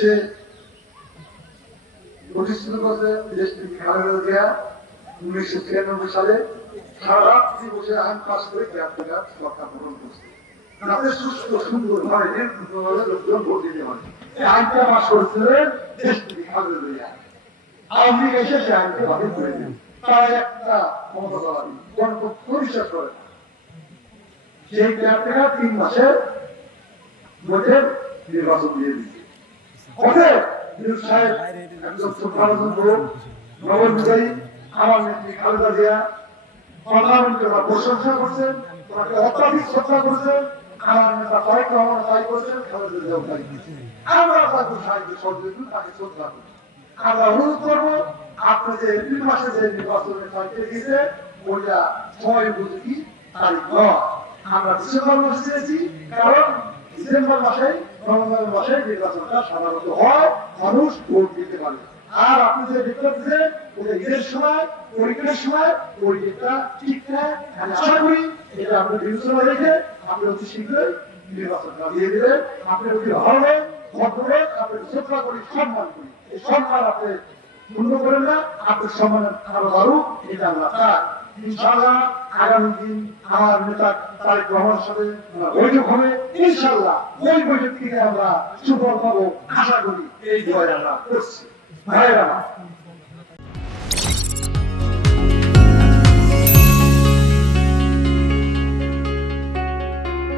সে প্রতিষ্ঠিত করছে দেশটি খালেদা জিয়া 1993 সালে সারা রাত্রি বসে আইন পাস করে ক্যাপ্টেনার সরকার গঠন করছে যাতে সুস্থ সুন্দরভাবে নির্ভুলভাবে লোকজন ভোট দিতে পারে এই আইনটা পাস করেছিলেন দেশটি খালেদা জিয়া আওয়ামী লীগ এসে সে আইনকে বাতিল করে দিল তারা একটা ক্ষমতাবাদী গণতন্ত্র বিশ্বাস করে সেই ক্যাপ্টেনার 3 মাসের মধ্যে নির্বাচন দিয়ে দিচ্ছে সাহেব একজন শ্রদ্ধাভাজন লোক নববিজয়ী আমার নেত্রী খালেদা জিয়া প্রধানমন্ত্রী প্রশংসা করছেন তাকে অত্যাধিক শ্রদ্ধা করছেন আমার নেতা তারেক রহমান তাই করছেন খালেদা জিয়াও তাই করছেন আমরা তাকে সাহায্য সহযোগী তাকে শ্রদ্ধা করি আমরা অনুরোধ করবো আপনি যে এপ্রিল মাসে যে নির্বাচনের তারিখে গিয়েছে ওইটা সময় বুঝি তারিখ নয় আমরা ডিসেম্বর মাসে চেয়েছি কারণ ডিসেম্বর মাসে নভেম্বর মাসে নির্বাচনটা সাধারণত হয় মানুষ ভোট দিতে পারে আর আপনি যে ডেটটা দিচ্ছেন ওটা ঈদের সময় পরীক্ষার সময় ওই ডেটটা ঠিক না আমি আশা করি এটা আপনি বিবেচনা রেখে আপনি অতি শীঘ্রই নির্বাচনটা দিয়ে দিলেন আপনি অতি ভালো ভদ্রলোক আপনি শ্রদ্ধা করি সম্মান করি এই সম্মান আপনি পূর্ণ করেন না আপনার সম্মান আরো বাড়ুক এটা আমরা চাই ইনশাআল্লাহ আগামী দিন আমার নেতা তারেক রহমানের সাথে বৈঠক হবে ইনশাআল্লাহ ওই বৈঠক থেকে আমরা সুফল পাবো আশা করি এই দোয়া আমরা করছি ভাইরা